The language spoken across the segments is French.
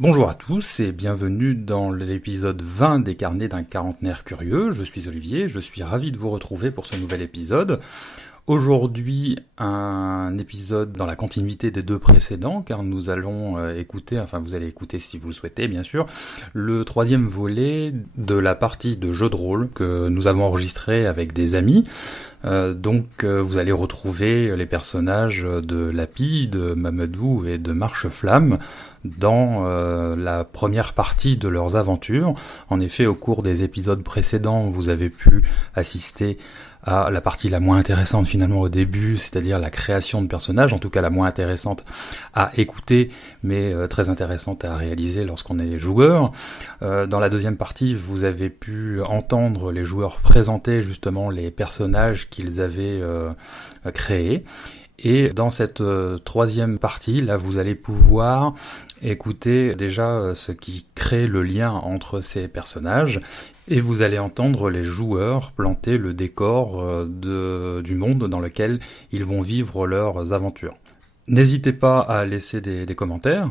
Bonjour à tous et bienvenue dans l'épisode 20 des carnets d'un quarantenaire curieux. Je suis Olivier, je suis ravi de vous retrouver pour ce nouvel épisode. Aujourd'hui, un épisode dans la continuité des deux précédents, car nous allons écouter, enfin vous allez écouter si vous le souhaitez bien sûr, le troisième volet de la partie de jeu de rôle que nous avons enregistré avec des amis. Vous allez retrouver les personnages de Lapi, de Mamadou et de Marche-Flamme dans la première partie de leurs aventures. En effet, au cours des épisodes précédents, vous avez pu assister à la partie la moins intéressante finalement au début, c'est-à-dire la création de personnages, en tout cas la moins intéressante à écouter, mais très intéressante à réaliser lorsqu'on est joueur. Dans la deuxième partie, vous avez pu entendre les joueurs présenter justement les personnages qu'ils avaient créés. Et dans cette troisième partie, là, vous allez pouvoir écouter déjà ce qui crée le lien entre ces personnages, et vous allez entendre les joueurs planter le décor du monde dans lequel ils vont vivre leurs aventures. N'hésitez pas à laisser des commentaires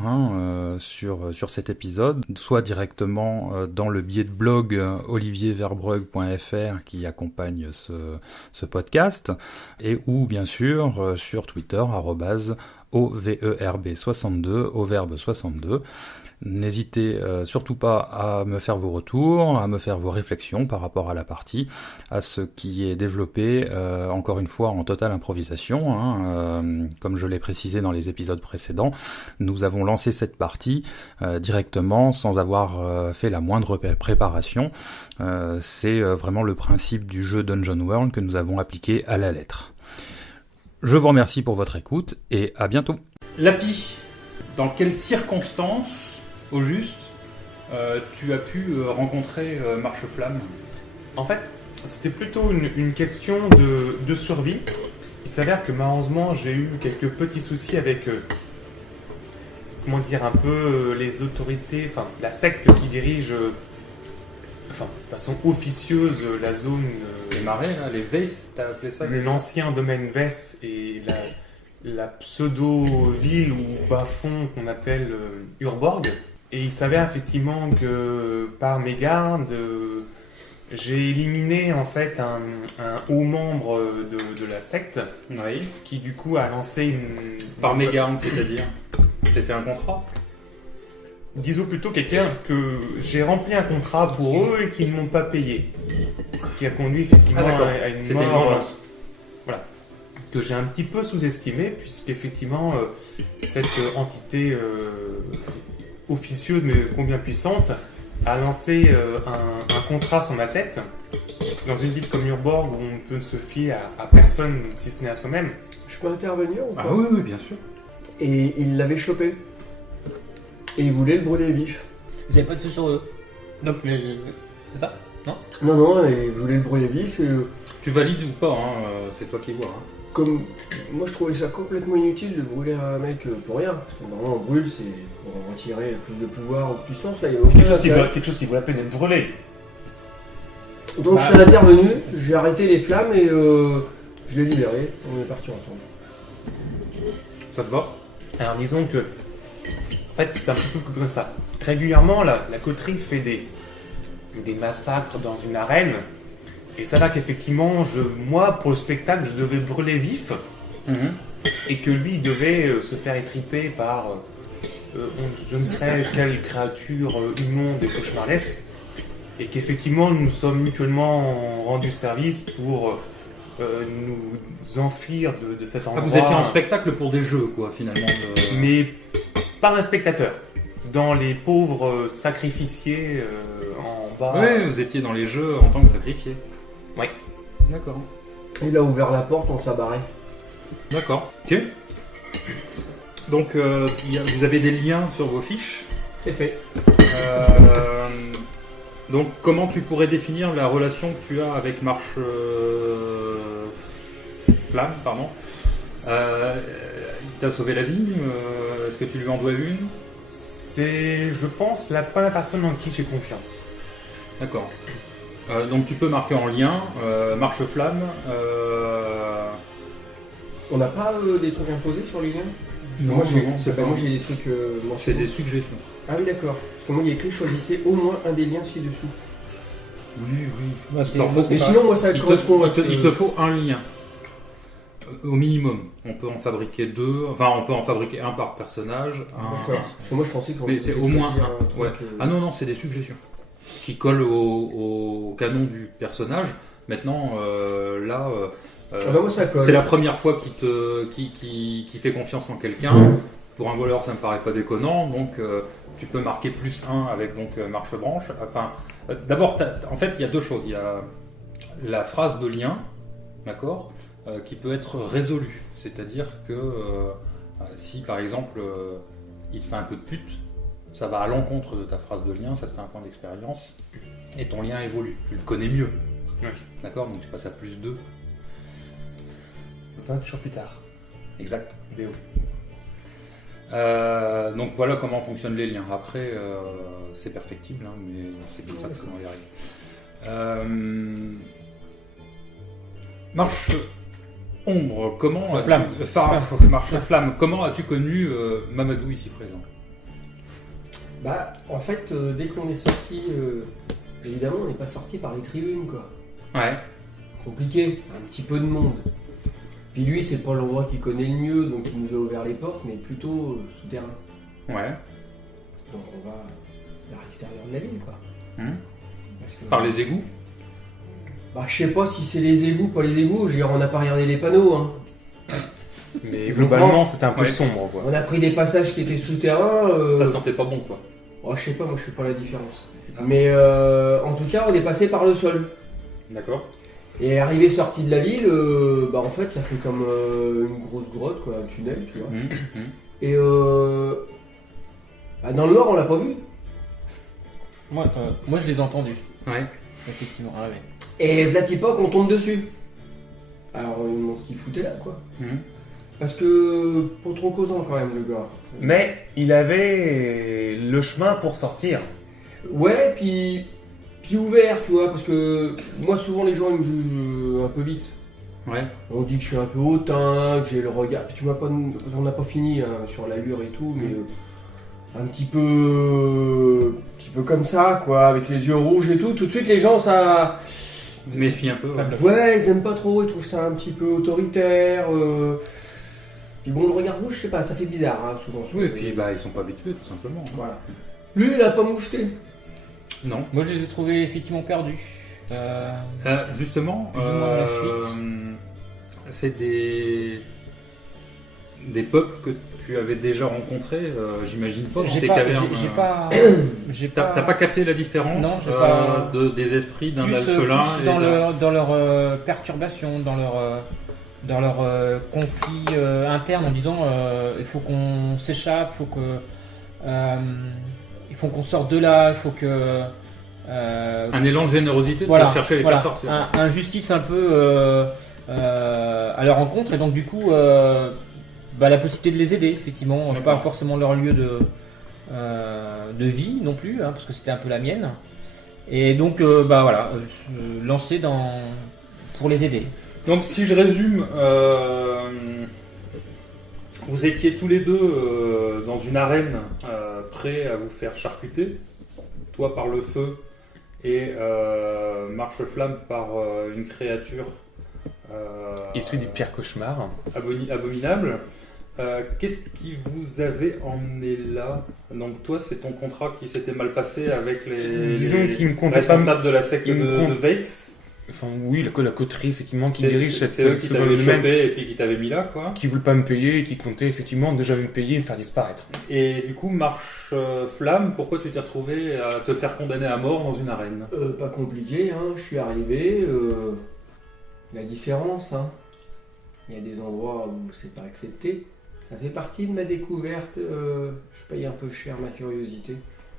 sur cet épisode, soit directement dans le billet de blog olivierverbrugge.fr qui accompagne ce podcast, et ou bien sûr sur Twitter @OVERB62, Auverbe62. N'hésitez surtout pas à me faire vos retours, à me faire vos réflexions par rapport à la partie, à ce qui est développé, encore une fois, en totale improvisation. Comme je l'ai précisé dans les épisodes précédents, nous avons lancé cette partie directement, sans avoir fait la moindre préparation. C'est vraiment le principe du jeu Dungeon World que nous avons appliqué à la lettre. Je vous remercie pour votre écoute, et à bientôt. Lapi, dans quelles circonstances au juste, tu as pu rencontrer Marche-Flamme ? En fait, c'était plutôt une question de survie. Il s'avère que malheureusement, j'ai eu quelques petits soucis avec, les autorités, enfin, la secte qui dirige, de façon officieuse, la zone... les marais, là, les Vess, t'as appelé ça ? L'ancien domaine Vess et la pseudo-ville ou bas-fond qu'on appelle Urborg. Et il s'avère effectivement que par mégarde, j'ai éliminé en fait un haut membre de la secte, oui, qui du coup a lancé une... Par mégarde, c'est-à-dire ? C'était un contrat ? Disons plutôt quelqu'un que j'ai rempli un contrat pour eux et qu'ils ne m'ont pas payé. Ce qui a conduit effectivement à une C'était mort... une vengeance. Voilà. Que j'ai un petit peu sous-estimé, puisqu'effectivement, cette entité... officieuse mais combien puissante, a lancé un contrat sur ma tête dans une ville comme Urborg où on ne peut se fier à personne si ce n'est à soi-même. Je peux intervenir ou pas ? Ah oui, bien sûr. Et il l'avait chopé. Et il voulait le brûler vif. Ils n'avaient pas de feu sur eux. Donc, c'est ça ? Non ? Non, et il voulait le brûler vif. Et, Tu valides ou pas, c'est toi qui vois. comme moi je trouvais ça complètement inutile de brûler un mec pour rien. Parce que normalement on brûle c'est pour retirer plus de pouvoir ou de puissance. Là, il y a aucun intérêt. Quelque chose qui vaut la peine d'être brûlé. Donc je suis intervenu, j'ai arrêté les flammes et je l'ai libéré. On est partis ensemble. Ça te va ? Alors disons que, en fait, c'est un petit peu comme ça. Régulièrement, la coterie fait des massacres dans une arène. Et ça va qu'effectivement, moi, pour le spectacle, je devais brûler vif. Et que lui, il devait se faire étriper par je ne sais quelle créature immonde et cauchemardesque. Et qu'effectivement, nous nous sommes mutuellement rendus service pour nous enfuir de cet endroit. Vous étiez en spectacle pour des jeux, quoi, finalement. Mais pas un spectateur. Dans les pauvres sacrificiés en bas. Oui, vous étiez dans les jeux en tant que sacrifié. Oui. D'accord. Il a ouvert la porte, on s'est barré. D'accord. Ok. Donc, vous avez des liens sur vos fiches. C'est fait. Donc, comment tu pourrais définir la relation que tu as avec Marche-Flamme, pardon. Il t'a sauvé la vie. Est-ce que tu lui en dois une ? C'est, je pense, la première personne en qui j'ai confiance. D'accord. Donc tu peux marquer en lien, Marche-Flamme. On n'a pas des trucs imposés sur les liens ? Non, moi, non, j'ai, non, c'est c'est pas pas- moi j'ai des trucs C'est des suggestions. Ah oui, d'accord. Parce que moi, il y a écrit choisissez au moins un des liens ci-dessous. Oui. Bah, c'est- T'en faut Mais pas. sinon, moi, ça Il correspond à il te faut un lien. Au minimum. On peut en fabriquer 2. Enfin, on peut en fabriquer un par personnage. D'accord. Parce que moi, je pensais qu'on Mais c'est pouvait au moins choisir un. truc, Ouais. Ah non, c'est des suggestions. Qui collent au canon du personnage. Maintenant, là. Ah bah moi, ça colle. C'est la première fois qui fait confiance en quelqu'un. Pour un voleur, ça me paraît pas déconnant. Donc, tu peux marquer +1 avec donc marche-branche. Enfin, d'abord, en fait, il y a deux choses. Il y a la phrase de lien, d'accord, qui peut être résolue. C'est-à-dire que si, par exemple, il te fait un peu de pute, ça va à l'encontre de ta phrase de lien, ça te fait un point d'expérience, et ton lien évolue. Tu le connais mieux. Oui. D'accord, donc tu passes à +2. 20 jours plus tard. Exact. BO. Donc voilà comment fonctionnent les liens. Après, c'est perfectible, hein, mais c'est comme ça que on y arrive. Marche ombre, comment Flamme. Marche flamme, comment as-tu connu Mamadou ici présent? Bah, en fait, dès qu'on est sorti, évidemment, on n'est pas sorti par les tribunes, quoi. Ouais. Compliqué, un petit peu de monde. Puis lui, c'est pas l'endroit qu'il connaît le mieux, donc il nous a ouvert les portes, mais plutôt souterrain. Ouais. Donc on va vers l'extérieur de la ville, quoi. Parce que- Par les égouts. Bah, je sais pas si c'est les égouts, pas les égouts, je veux dire, on n'a pas regardé les panneaux, hein. Mais Je globalement, comprends. c'était un peu Ouais. sombre, quoi. On a pris des passages qui étaient souterrains. Ça sentait pas bon, quoi. Oh, je sais pas, moi je fais pas la différence. Mais en tout cas, on est passé par le sol. D'accord. Et arrivé sorti de la ville, bah en fait, ça fait comme une grosse grotte, quoi, un tunnel, tu vois. Et bah, dans le nord, on l'a pas vu. Moi, je les ai entendus, Ouais. effectivement. Ah, ouais. Et Vlatipoc, on tombe dessus. Alors, ils m'ont ce qu'il foutait là, quoi. Parce que, pas trop causant quand même, le gars. Mais il avait le chemin pour sortir. Ouais, puis ouvert, tu vois, parce que moi, souvent, les gens, ils me jugent un peu vite. Ouais. On dit que je suis un peu hautain, que j'ai le regard. Puis tu m'as pas, on n'a pas fini hein, sur l'allure et tout, mais un petit peu comme ça, quoi, avec les yeux rouges et tout. Tout de suite, les gens, ça, Méfie un peu. Ouais. ouais, ils aiment pas trop. Ils trouvent ça un petit peu autoritaire. Puis bon, le regard rouge, je sais pas, ça fait bizarre, hein, souvent. Oui, et puis bah ils sont pas habitués, tout simplement. Voilà. Lui, il a pas moufté. Non. Moi, je les ai trouvés effectivement perdus. Justement, Plus ou moins dans la c'est des peuples que tu avais déjà rencontrés, j'imagine pas. J'ai Dès pas, qu'il y avait un- j'ai pas, j'ai T'as pas capté la différence Non, j'ai pas- des esprits d'un plus, alphelin plus et dans leur perturbation, dans leur conflit interne en disant il faut qu'on s'échappe, il faut qu'on sorte de là, il faut que un élan de générosité voilà, pour chercher à les voilà, faire sortir. un justice un peu à leur rencontre et donc du coup la possibilité de les aider effectivement, D'accord. pas forcément leur lieu de vie non plus hein, parce que c'était un peu la mienne et donc lancé pour les aider. Donc si je résume, vous étiez tous les deux dans une arène prêts à vous faire charcuter, toi par le feu et Marche-Flamme par une créature Issu du pire cauchemar. abominable. Qu'est-ce qui vous avait emmené là? Donc toi, c'est ton contrat qui s'était mal passé avec les Disons qu'il me comptait pas. responsables de la secte il me compte- de Weiss. Enfin, oui, la coterie, effectivement, qui C'est- dirige c'est cette eux qui ce t'avaient domaine, chopé et puis qui t'avaient mis là, quoi. qui voulait pas me payer et qui comptait effectivement déjà me payer et me faire disparaître. Et du coup, Marche-Flamme, pourquoi tu t'es retrouvé à te faire condamner à mort dans une arène? Pas compliqué, hein. Je suis arrivé. La différence, hein. Il y a des endroits où c'est pas accepté. Ça fait partie de ma découverte. Je paye un peu cher ma curiosité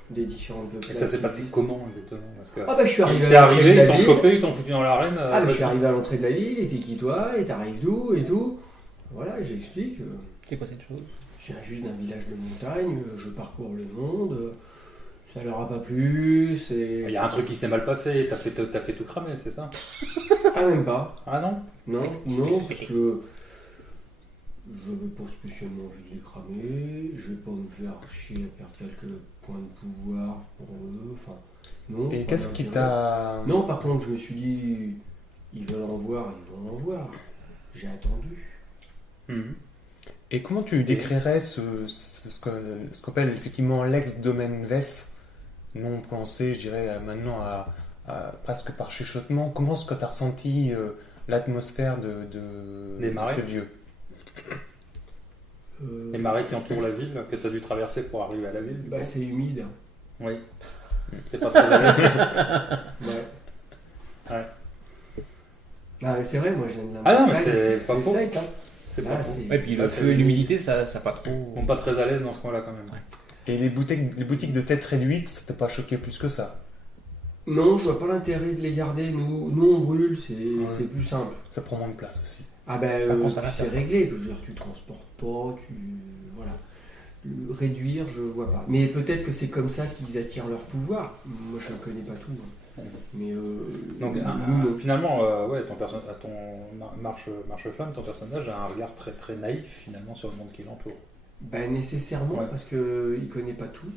des différentes Et ça s'est passé comment exactement? Parce que Ah bah je suis arrivé t'es à l'entrée de arrivé, la ils t'ont ville. chopé, ils t'ont foutu dans l'arène. Ah mais je vas-y. suis arrivé à l'entrée de la ville, et t'es qui toi, et t'arrives d'où, et tout. Voilà, j'explique. C'est quoi cette chose? Je viens juste d'un village de montagne, je parcours le monde. Ça leur a pas plu, c'est... Il y a un truc qui s'est mal passé, t'as fait tout cramer, c'est ça? Ah même pas. Ah non? Non, parce que... je vais pas spécialement envie de les cramer, je vais pas me faire chier à perdre quelques points de pouvoir pour eux, enfin, non. Et pas qu'est-ce qui d'intérêt. t'a... Non, par contre, je me suis dit, ils veulent en voir, ils vont en voir. J'ai attendu. Mhm. Et comment tu décrirais ce qu'on appelle effectivement l'ex-domaine VES, non pensé, je dirais, maintenant presque par chuchotement. Comment est-ce que tu as ressenti l'atmosphère de Des marais. ce lieu? Les marais qui entourent la ville, que tu as dû traverser pour arriver à la ville. Bah, c'est humide. Oui. T'es pas très à l'aise. Ouais. Ah, mais c'est vrai, moi j'aime la Ah non, mais montagne, c'est pas faux. sec, hein. C'est Ah, pas faux. c'est- Et puis le Là, feu c'est- et l'humidité, ça pas trop. Ils sont pas très à l'aise dans ce coin-là quand même. Et les boutiques de tête réduite, ça t'a pas choqué plus que ça? Non, je vois pas l'intérêt de les garder. Nous on brûle, c'est plus simple. Ça prend moins de place aussi. Ah ben, Par contre, ça puis reste c'est à faire. réglé. Je veux dire, tu transportes pas, voilà. Réduire, je vois pas. Mais peut-être que c'est comme ça qu'ils attirent leur pouvoir. Moi, je ne connais pas tout. Hein. Mais Donc nous, finalement, ouais, ton marche-flamme, ton personnage a un regard très très naïf finalement sur le monde qui l'entoure. ben, nécessairement, Ouais. parce qu'il connaît pas tout.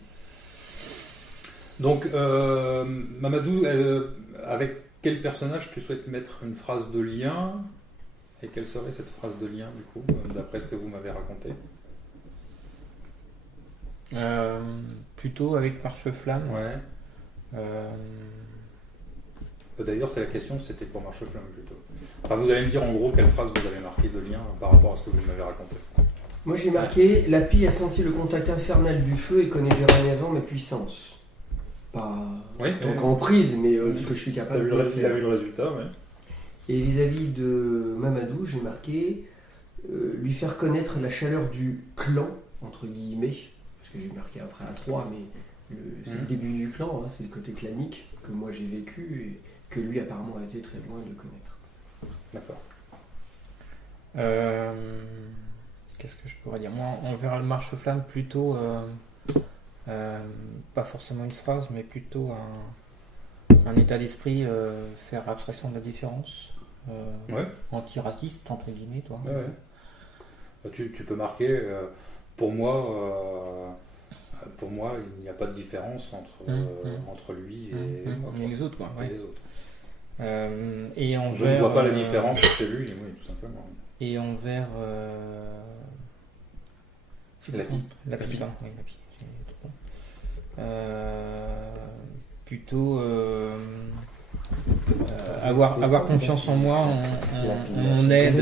Donc Mamadou, avec quel personnage tu souhaites mettre une phrase de lien? Et quelle serait cette phrase de lien du coup, d'après ce que vous m'avez raconté? Plutôt avec Marche-Flamme. Ouais. Euh, D'ailleurs, c'est la question, c'était pour Marche-Flamme plutôt. Enfin, vous allez me dire en gros quelle phrase vous avez marqué de lien par rapport à ce que vous m'avez raconté. Moi, j'ai marqué la pie a senti le contact infernal du feu et connaît dorénavant ma puissance. Pas Oui, donc en prise, mais ce que je suis t'as capable vu de le, il a faire. vu le résultat, ouais. Et vis-à-vis de Mamadou, j'ai marqué lui faire connaître la chaleur du clan, entre guillemets, parce que j'ai marqué après à 3, mais c'est le début du clan, hein, c'est le côté clanique que moi j'ai vécu et que lui apparemment a été très loin de connaître. D'accord. Qu'est-ce que je pourrais dire? Moi, on verra le Marche-Flamme plutôt, pas forcément une phrase, mais plutôt un état d'esprit, faire abstraction de la différence, Ouais. antiraciste, entre guillemets, toi. Ouais, ouais. Bah, tu peux marquer, pour moi, il n'y a pas de différence entre lui et moi, Et quoi. les autres, quoi. Et Ouais. les autres. Et Je envers, ne vois pas la différence chez lui, oui, tout simplement. Et envers. La pie. La pie, pardon. Oui, la pie. C'est trop bon. Plutôt avoir confiance en moi, on aide.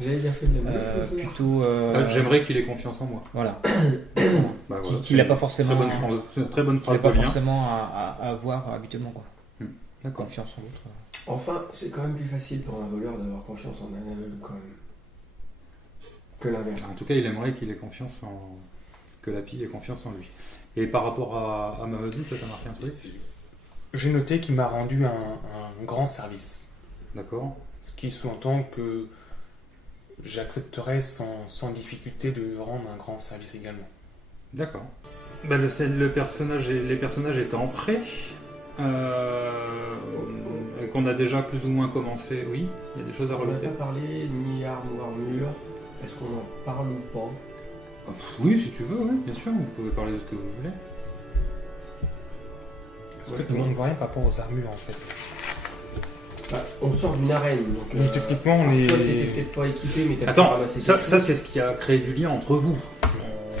J'avais bien fait de la mettre, ce soir. Plutôt. J'aimerais qu'il ait confiance en moi. Voilà. Bah, voilà. Qu'il n'a pas forcément. Très bonne Qu'il phrase n'a pas de lien. forcément à avoir habituellement, quoi. D'accord. Confiance en l'autre. Enfin, c'est quand même plus facile pour un voleur d'avoir confiance en un aveugle quand même que l'inverse. En tout cas, il aimerait qu'il ait confiance que la pie ait confiance en lui. Et par rapport à Mamadou, toi, t'as marqué un truc? J'ai noté qu'il m'a rendu un grand service. D'accord. Ce qui sous-entend que j'accepterais sans difficulté de lui rendre un grand service également. D'accord. Bah, les personnages étant prêts, qu'on a déjà plus ou moins commencé, oui, il y a des choses à On n'a rajouter. pas parlé ni arme ou armure. Est-ce qu'on en parle ou pas? Oui, si tu veux, oui, bien sûr, vous pouvez parler de ce que vous voulez. Est-ce que tout le monde voit rien par rapport aux armures en fait? Bah, on sort d'une arène, donc. Oui, techniquement, on est. Toi, t'étais peut-être pas équipé, mais t'as pu Attends, ramasser ça quelque chose. c'est ce qui a créé du lien entre vous.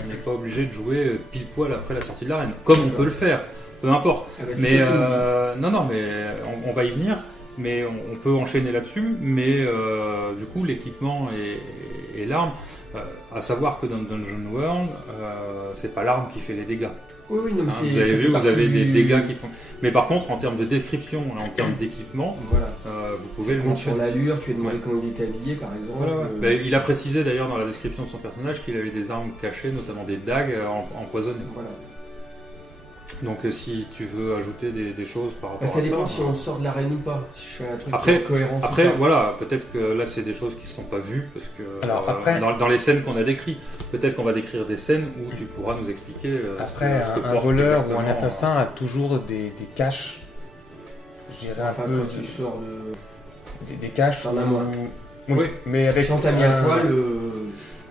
On n'est pas obligé de jouer pile poil après la sortie de l'arène, comme on peut le faire, peu importe. Ah bah, c'est Mais toi qui me dis. non, mais on va y venir. Mais on peut enchaîner là-dessus. Mais du coup, l'équipement et l'arme, à savoir que dans Dungeon World, c'est pas l'arme qui fait les dégâts. Oui, oui, non, mais Hein, c'est. vous avez ça vu, fait vous partie avez des du- dégâts qui font. Mais par contre, en termes de description, en termes d'équipement, Voilà. vous pouvez le Compte sur mentionner. l'allure, tu as demandé Ouais. comment il était habillé, par exemple. Voilà, ouais. Ben, il a précisé d'ailleurs dans la description de son personnage qu'il avait des armes cachées, notamment des dagues empoisonnées. Voilà. Donc si tu veux ajouter des choses par rapport Bah, ça à dépend ça. si on sort de l'arène ou pas. Si je fais un truc Après- cohérent. Après, voilà, peut-être que là c'est des choses qui ne sont pas vues parce que Alors, après- dans les scènes qu'on a décrites, peut-être qu'on va décrire des scènes où tu pourras nous expliquer. Après, ce que un porte voleur ou exactement, un assassin a toujours des caches. Je dirais un Enfin, peu. quand tu sors de. Des caches. T'en as moins. Oui, mais avec. Quand t'as mis à un- poil,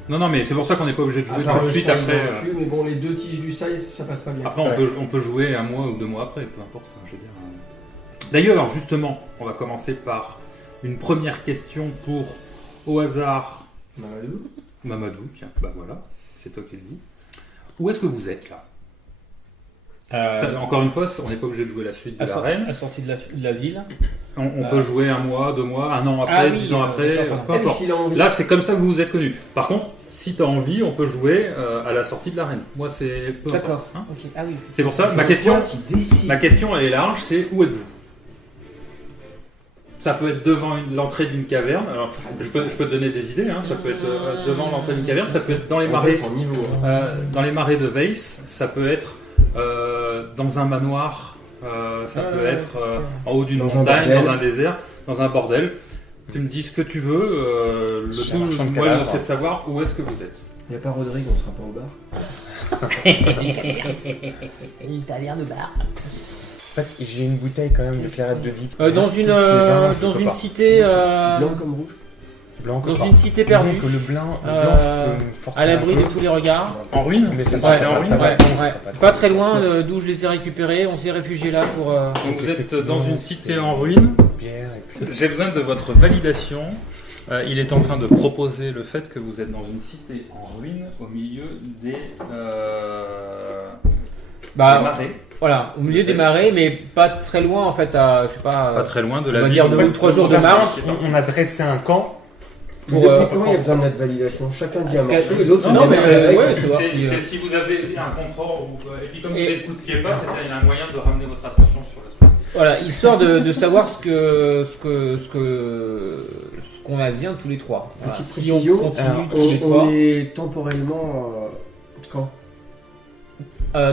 Non, mais c'est pour ça qu'on n'est pas obligé de jouer À part tout de le suite sail après. dans le cul, mais bon, les 2 tiges du sail, ça passe pas bien. Après, on peut jouer 1 mois ou 2 mois après, peu importe. Enfin, je veux dire, D'ailleurs, justement, on va commencer par une première question pour, au hasard, Mamadou. Tiens, bah voilà, c'est toi qui le dis. Où est-ce que vous êtes là? Encore une fois, on n'est pas obligé de jouer la suite de l'arène. À sortie de la ville. On peut jouer 1 mois, 2 mois, 1 an après, 10 ans après, peu importe. Là, c'est comme ça que vous vous êtes connus. Par contre, si tu as envie, on peut jouer à la sortie de l'arène. Moi, c'est peu importe. D'accord. Hein. Ok. Ah oui. C'est pour ça, ma question, elle est large, c'est où êtes-vous? Ça peut être devant l'entrée d'une caverne. Alors, je peux te donner des idées. Hein. Ça peut être devant l'entrée d'une caverne. Ça peut être dans les marais, dans les marais de Weiss. Ça peut être dans un manoir. Ça peut être en haut d'une montagne, dans un désert, dans un bordel. Tu me dis ce que tu veux. Le tout, moi, c'est de savoir où est-ce que vous êtes. Il n'y a pas Rodrigue, on sera pas au bar. Une taverne bar. En fait, j'ai une bouteille quand même de clairette de Dick. Dans une cité. Blanc comme rouge. Blanc Dans une cité perdue. Disons que le blanc je peux me forcer À l'abri un de peu. tous les regards. En ruine. Mais ça Ouais, passe en ruine. ça passe, Ouais. ça passe. Pas très loin d'où je les ai récupérés. On s'est réfugiés là pour. Donc vous êtes dans une Effectivement, cité c'est- en ruine. Pierre et puis... J'ai besoin de votre validation. Il est en train de proposer le fait que vous êtes dans une cité en ruine au milieu des marais. Voilà, au milieu des marais, mais pas très loin en fait. Je sais pas. Pas très loin de on la va ville. dire 2 ou 3 jours de marche. On a dressé un camp. Mais Pour, depuis quand il y a besoin de notre validation? Chacun dit un morceau, les autres Non, se mais démerdent avec. ouais, c'est voir si, C'est si vous avez un contrôle et puis comme vous Et- n'écoutiez pas, c'était un moyen de ramener votre attention sur la suite. Voilà, histoire de savoir ce qu'on advient tous les trois. Voilà. Petite Si on précision, continue alors, tous les trois. on est temporellement quand?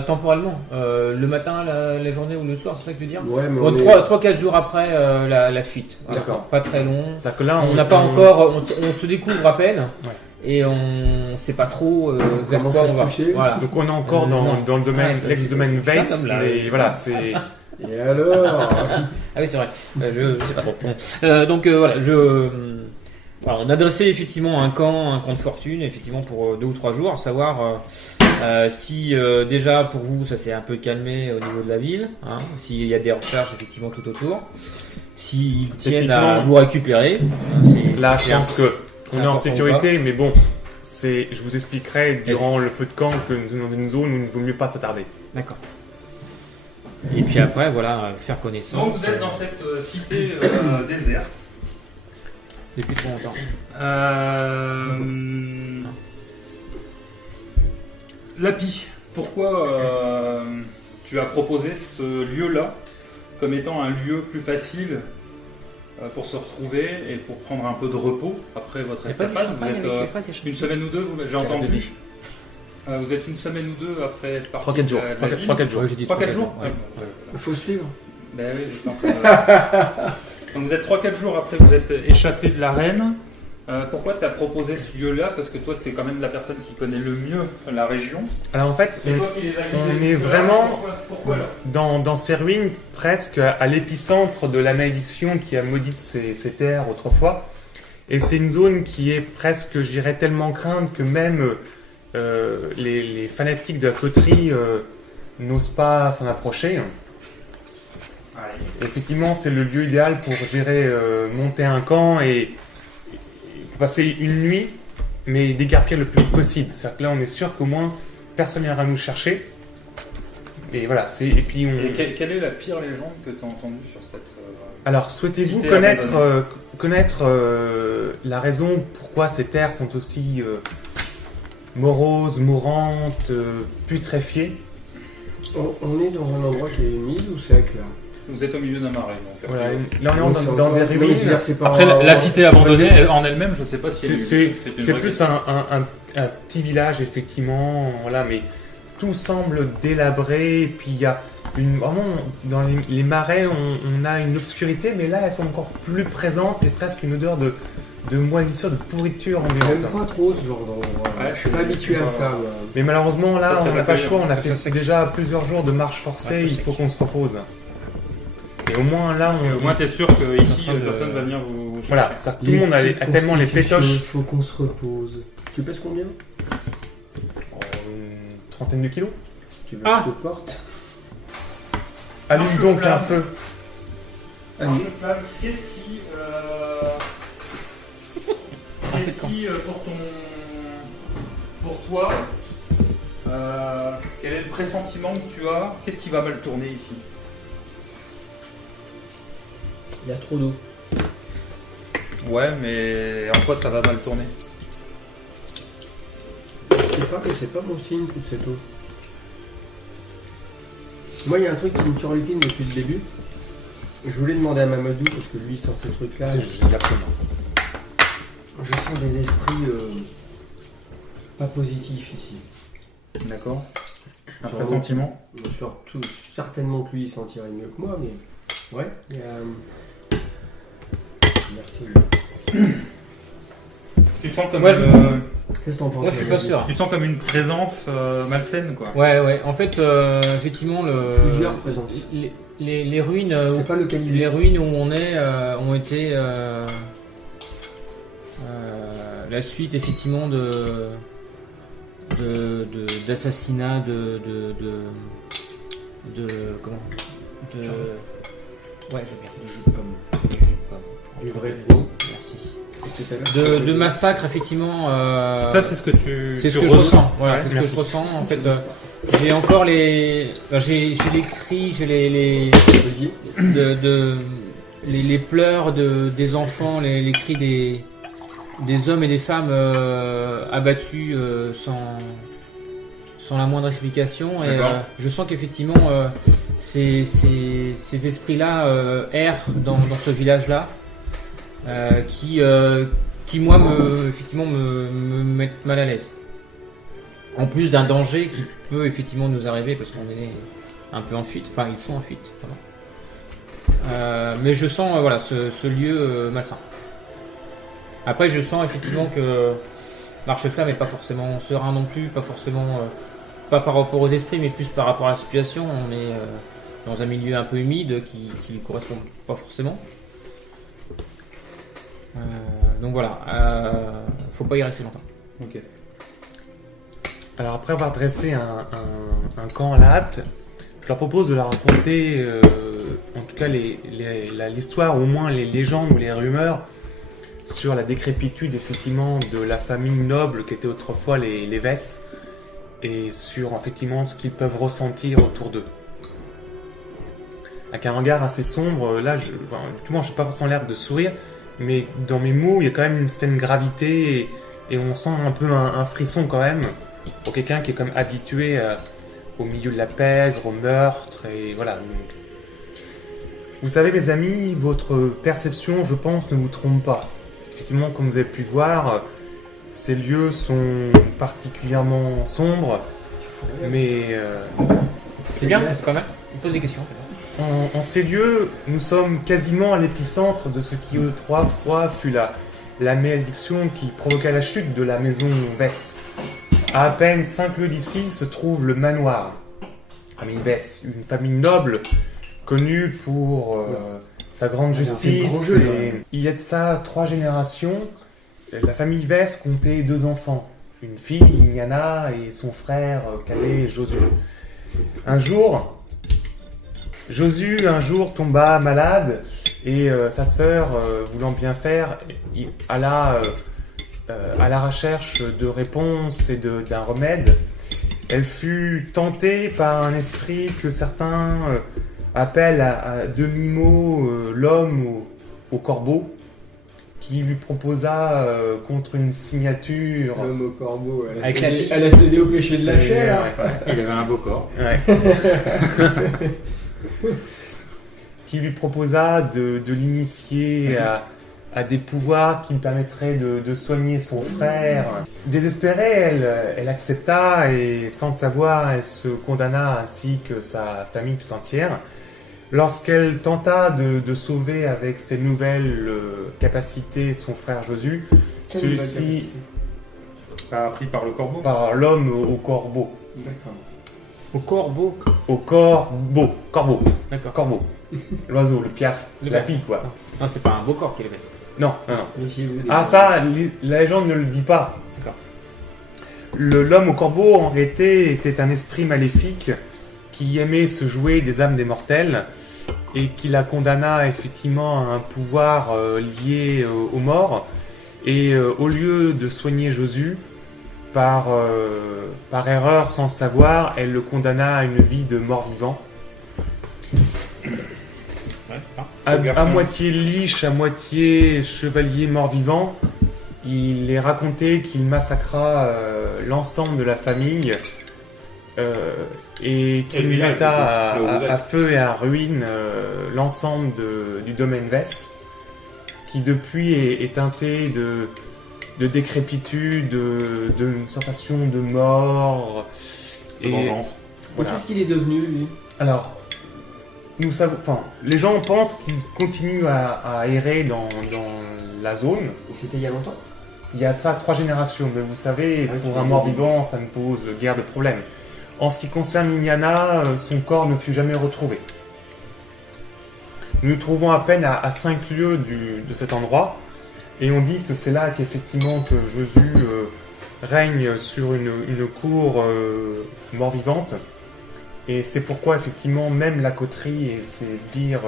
Temporellement, le matin, la journée ou le soir, c'est ça que tu veux dire? Ouais, mais Bon, on est... 3-4 jours après la fuite. Voilà. D'accord. Pas très long. C'est-à-dire que là, On n'a pas encore, on se découvre à peine et on sait pas trop vers Comment quoi ça on se va. toucher. Voilà. Donc on est encore Non. dans le domaine, Ouais, l'ex-domaine je suis Weiss, comme là. mais voilà, c'est... Et alors? Ah oui, c'est vrai. Je sais pas trop. Donc voilà, voilà, on a dressé effectivement un camp de fortune, effectivement pour 2 ou 3 jours, à savoir si déjà pour vous ça s'est un peu calmé au niveau de la ville, hein, s'il y a des recherches effectivement tout autour, s'ils tiennent à Typiquement, vous récupérer. Là, je pense qu'on c'est est en important sécurité, mais bon, je vous expliquerai durant le feu de camp que nous sommes dans une zone où il ne vaut mieux pas s'attarder. D'accord. Et puis après, voilà, faire connaissance. Donc vous êtes dans cette cité déserte. Depuis trop longtemps. Lapi, pourquoi tu as proposé ce lieu-là comme étant un lieu plus facile pour se retrouver et pour prendre un peu de repos après votre escapade? Vous êtes une semaine ou deux, j'ai entendu. Vous êtes une semaine ou deux après être parti 3-4 jours. de la ville. 3-4 jours. Ouais, j'ai dit 3-4 jours ouais. Il faut suivre. Ben oui, j'étais en train de... Donc vous êtes 3-4 jours après, vous êtes échappé de l'arène. Pourquoi tu as proposé ce lieu-là? Parce que toi, tu es quand même la personne qui connaît le mieux la région. Alors en fait, C'est toi qui les as guidés on est jusque-là. vraiment Pourquoi là? dans ces ruines, presque à l'épicentre de la malédiction qui a maudit ces terres autrefois. Et c'est une zone qui est presque, je dirais, tellement crainte que même les fanatiques de la coterie n'osent pas s'en approcher. Ouais. Effectivement, c'est le lieu idéal pour gérer, monter un camp et passer une nuit, mais déguerpir le plus possible. C'est-à-dire que là, on est sûr qu'au moins, personne n'ira nous chercher. Et voilà, et puis on... Et quelle est la pire légende que tu as entendue sur cette... Alors, souhaitez-vous Cité connaître la raison pourquoi ces terres sont aussi moroses, mourantes, putréfiées? On est dans un endroit qui est humide ou sec là? Vous êtes au milieu d'un marais, donc... Voilà, là, on est dans des Oui, ruines. c'est-à-dire que c'est pas- Après, la cité abandonnée, en elle-même, je sais pas si elle C'est une c'est vraie plus question. un petit village, effectivement, voilà, mais tout semble délabré, et puis il y a vraiment, dans les marais, on a une obscurité, mais là, elles sont encore plus présentes, et presque une odeur de moisissure, de pourriture J'aime ambiante. pas trop ce genre d'endroit. Ouais, Je suis pas habitué à ça. moi. Mais malheureusement, là, Pas on très n'a pas le choix, on a accueillant. fait déjà plusieurs jours de marche forcée, Ouais, il faut qu'on se repose. Et au moins, là, Et au moins, t'es sûr qu'ici, En train de- personne va venir vous chercher. voilà, ça, tout le monde a tellement les pétoches. Faut qu'on se repose. Tu pèses combien? Une trentaine de kilos. Tu veux Ah. que je te porte? Allume donc un feu. Allez. Qu'est-ce qui, pour toi, quel est le pressentiment que tu as? Qu'est-ce qui va mal tourner ici? Il y a trop d'eau. Ouais, mais en quoi ça va mal tourner? Je sais pas, mais c'est pas mon signe toute cette eau. Moi, il y a un truc qui me turlupine depuis le début. Je voulais demander à Mamadou, parce que lui, sans ces trucs-là, Exactement. je sens des esprits pas positifs ici. D'accord. Un Sur pressentiment? Surtout, certainement que lui, il s'en tirait mieux que moi, mais ouais, il y a... Merci. Tu sens comme Ouais, Qu'est-ce que t'en penses? Moi, je suis pas Mamadou? sûr. tu sens comme une présence malsaine, quoi. Ouais. En fait, effectivement, Plusieurs présences. les ruines, C'est pas localisé. les ruines où on est ont été la suite effectivement d'assassinats de comment de ouais c'est bien Du jus de pomme. du jus de pomme. Du vrai Merci. Et tout à l'heure, De massacres effectivement. Ça, c'est ce que tu c'est ce tu que je ressens. Voilà, Ouais, c'est ce merci. que je ressens. En fait, j'ai encore les, j'ai les cris, j'ai les les pleurs des enfants, les cris des hommes et des femmes abattus sans la moindre explication. Et D'accord. je sens qu'effectivement ces esprits-là errent dans ce village-là, qui moi effectivement me mettent mal à l'aise. En plus d'un danger qui peut effectivement nous arriver parce qu'on est un peu en fuite, enfin ils sont en fuite. Ça va. Mais je sens voilà ce lieu malsain. Après je sens effectivement que Marcheflamme n'est pas forcément serein non plus, pas forcément pas par rapport aux esprits mais plus par rapport à la situation. On est dans un milieu un peu humide qui lui correspond pas forcément. Donc voilà, faut pas y rester longtemps. Ok. Alors après avoir dressé un camp à la hâte, je leur propose de leur raconter, en tout cas l'histoire, au moins les légendes ou les rumeurs sur la décrépitude effectivement de la famille noble qui était autrefois les Vesses et sur effectivement ce qu'ils peuvent ressentir autour d'eux. Avec un regard assez sombre, là, tout le monde, je n'ai pas forcément l'air de sourire, mais dans mes mots, il y a quand même une certaine gravité et on sent un peu un frisson quand même pour quelqu'un qui est comme habitué au milieu de la pègre, au meurtre et voilà. Donc, vous savez, mes amis, votre perception, je pense, ne vous trompe pas. Effectivement, comme vous avez pu voir, ces lieux sont particulièrement sombres, mais C'est bien, c'est pas mal. On pose des questions. C'est bien. en ces lieux, nous sommes quasiment à l'épicentre de ce qui autrefois fut la malédiction qui provoqua la chute de la maison Vess. À peine 5 lieues d'ici se trouve le manoir. Famille Vess, une famille noble connue pour sa grande C'est justice. un gros jeu, Et il y a de ça 3 générations. La famille Vess comptait 2 enfants. Une fille, Ignana, et son frère cadet, Josu. Un jour, Josu tomba malade et sa sœur, voulant bien faire, alla à la recherche de réponses et d'un remède. Elle fut tentée par un esprit que certains appellent à demi-mot l'homme au corbeau, qui lui proposa contre une signature. L'homme au corbeau, Avec la bille. elle a cédé au péché de la Et, chair. Il avait un beau corps. ouais. Qui lui proposa de l'initier à des pouvoirs qui me permettraient de soigner son frère. Désespérée, elle accepta et sans savoir, elle se condamna ainsi que sa famille tout entière. Lorsqu'elle tenta de sauver avec ses nouvelles capacités son frère Josu, celui-ci Pris par le corbeau. par l'homme au corbeau. D'accord. Au corbeau. Au corbeau. D'accord. Corbeau. L'oiseau, le piaf, Le la piaf. pique quoi. Non, c'est pas un beau corps qu'il avait. Non. Méfiez-vous des Ah gens. ça, la légende ne le dit pas. D'accord. l'homme au corbeau, en réalité, était un esprit maléfique qui aimait se jouer des âmes des mortels et qui la condamna effectivement à un pouvoir lié aux morts. Et au lieu de soigner Josu, par erreur, sans savoir, elle le condamna à une vie de mort-vivant. À moitié liche, à moitié chevalier mort-vivant, il est raconté qu'il massacra l'ensemble de la famille et qu'il metta à feu et à ruine l'ensemble du domaine Vess, qui depuis est teinté de décrépitude, d'une sensation de mort. Et voilà. Qu'est-ce qu'il est devenu, lui? Alors, nous savons, les gens pensent qu'il continue à errer dans la zone. Et c'était il y a longtemps? Il y a ça 3 générations, mais vous savez, pour un mort-vivant, ça ne pose guère de problème. En ce qui concerne Liliana, son corps ne fut jamais retrouvé. Nous nous trouvons à peine à 5 lieues de cet endroit, et on dit que c'est là qu'effectivement que Josu règne sur une cour mort-vivante. Et c'est pourquoi effectivement même la coterie et ses sbires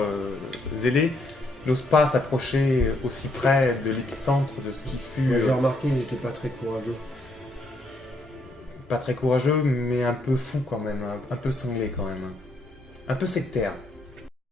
zélés n'osent pas s'approcher aussi près de l'épicentre de ce qui fut... J'ai remarqué, ils n'étaient pas très courageux. Pas très courageux, mais un peu fou quand même, un peu cinglé quand même. Un peu sectaire.